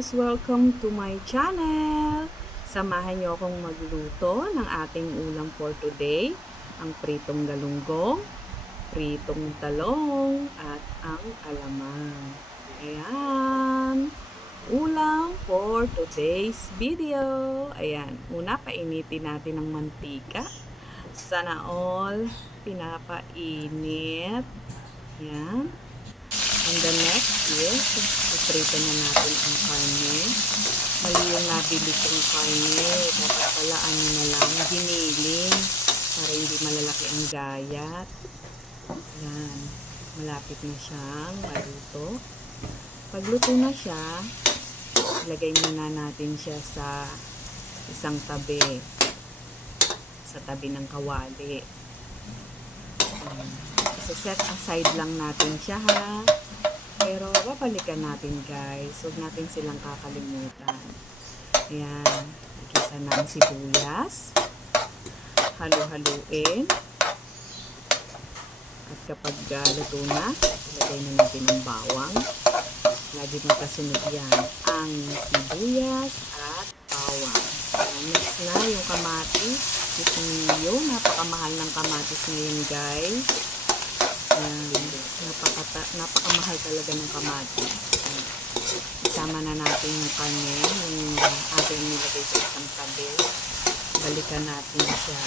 guys! Welcome to my channel! Samahan niyo akong magluto ng ating ulam for today. Ang pritong galunggong, pritong talong, at ang alamang. Ayan! Ulam for today's video. Ayan, una painitin natin ng mantika. Sana all pinapainit. Ayan. And the next is, iprito na natin ang karne. Mali yung nabili kong karne. Dapat pala ano na lang, giniling. Para hindi malalaki ang gayat. Yan. Malapit na siyang maluto. Pagluto na siya, ilagay muna natin siya sa isang tabi. Sa tabi ng kawali. Set aside lang natin siya ha. Pero babalikan natin guys. Huwag natin silang kakalimutan. Ayan. Igisa na ang sibuyas. Halu-haluin. At kapag luto na, ilagay na natin ang bawang. Lagi magkasunod yan. Ang sibuyas at bawang. Ayan. Next na yung kamatis. Yung napakamahal ng kamatis ngayon guys. Napakamahal talaga ng kamatis. Isama na natin yung karne, yung ating nilagay sa isang tabi. Balikan natin siya.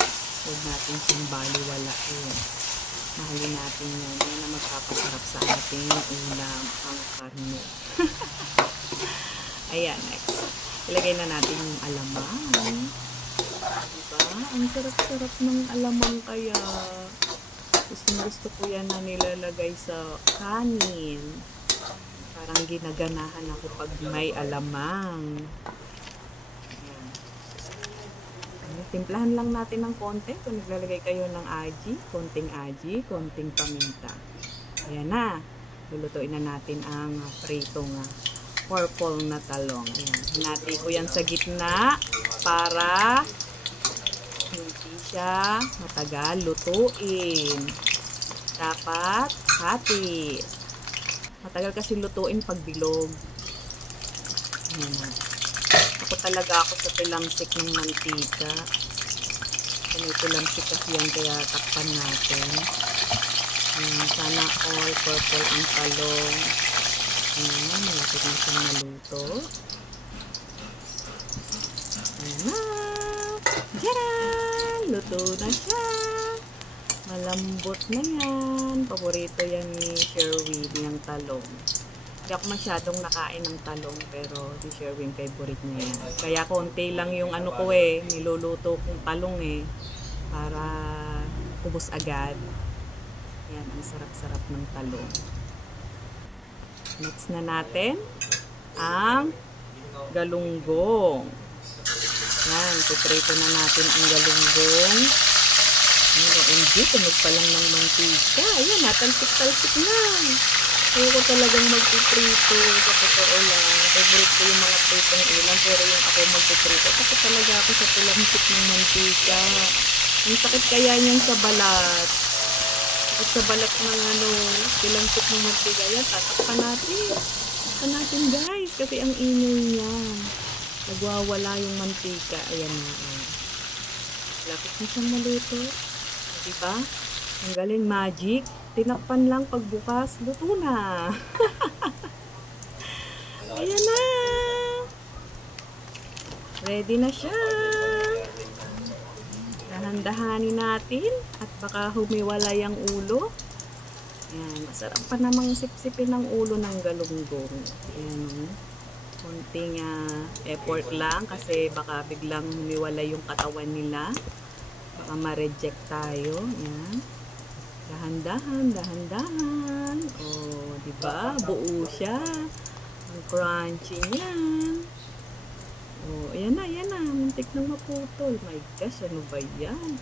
Huwag natin siyang baliwalain. Mahalin natin yan. Yan na magpapasarap sa ating ulam, ang karne. Ayan, next. Ilagay na natin yung alamang. Diba? Ang sarap-sarap ng alamang kaya. Gusto ko yan na nilalagay sa kanin. Parang ginaganahan ako pag may alamang. Ayan. Timplahan lang natin ng konti. Kung naglalagay kayo ng aji, konting paminta. Ayan na. Lulutuin na natin ang pritong purple na talong. Ayan. Hinati ko yan sa gitna para hindi siya matagal lutuin. Dapat hati. Matagal kasi lutuin pag bilog. Ayan na. Ako talaga ako sa tilamsik ng mantika. May tilamsik kasi yan kaya takpan natin. Ayan, sana all purple ang talong. Ayan, malapit na siyang maluto. Ayan na. Tcharan! Luto na siya. Malambot na yan. Paborito yan ni Sherwin, yung talong. Hindi ako masyadong nakain ng talong, pero si Sherwin favorite niya yan. Kaya konti lang yung ano ko niluluto kong talong para ubos agad. Yan, ang sarap-sarap ng talong. Next na natin ang galunggong. Yan, piprito na natin ang galunggong. OMG, tunog pa lang ng mantika. Ayan, natalsik-talsik na. Ayoko talagang magpiprito. Sa totoo lang. Favorite ko yung mga pritong ulam. Pero yung ako magpiprito, takot talaga ako sa tilamsik ng mantika. Ang sakit kaya niyan sa balat. At sa balat ng tilamsik ng mantika. Yan, tatakpan natin. Tatakpan natin guys. Kasi ang ingay niya. Nagwawala yung mantika. Ayan na. Lapit na siyang maluto. Diba? Ang galing, magic. Tinakpan lang pagbukas. Luto na. Ayan na. Ready na siya. Dahan-dahanin natin. At baka humiwalay ang ulo. Ayan. Masarap pa namang sipsipin ang ulo ng galunggong. Ayan. Konting effort lang kasi baka biglang humiwalay yung katawan nila. Baka ma-reject tayo. Yan. Dahan-dahan, dahan-dahan. Oh, diba? Buo siya. Ang crunchy niyan. Oh, ayan na. Muntik na maputol. My gosh, ano ba yan?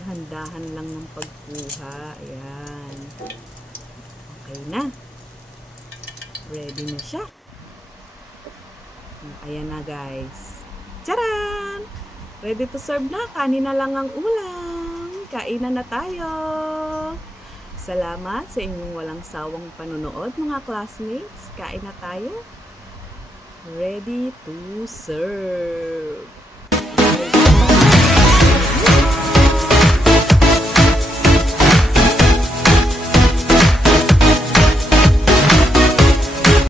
Dahan-dahan lang ng pagkuha. Ayan. Okay na. Ready na siya. Ayan na guys. Tcharan! Ready to serve na. Kanin na lang ang ulam. Kainan na tayo. Salamat sa inyong walang sawang panunood mga classmates. Kain na tayo. Ready to serve.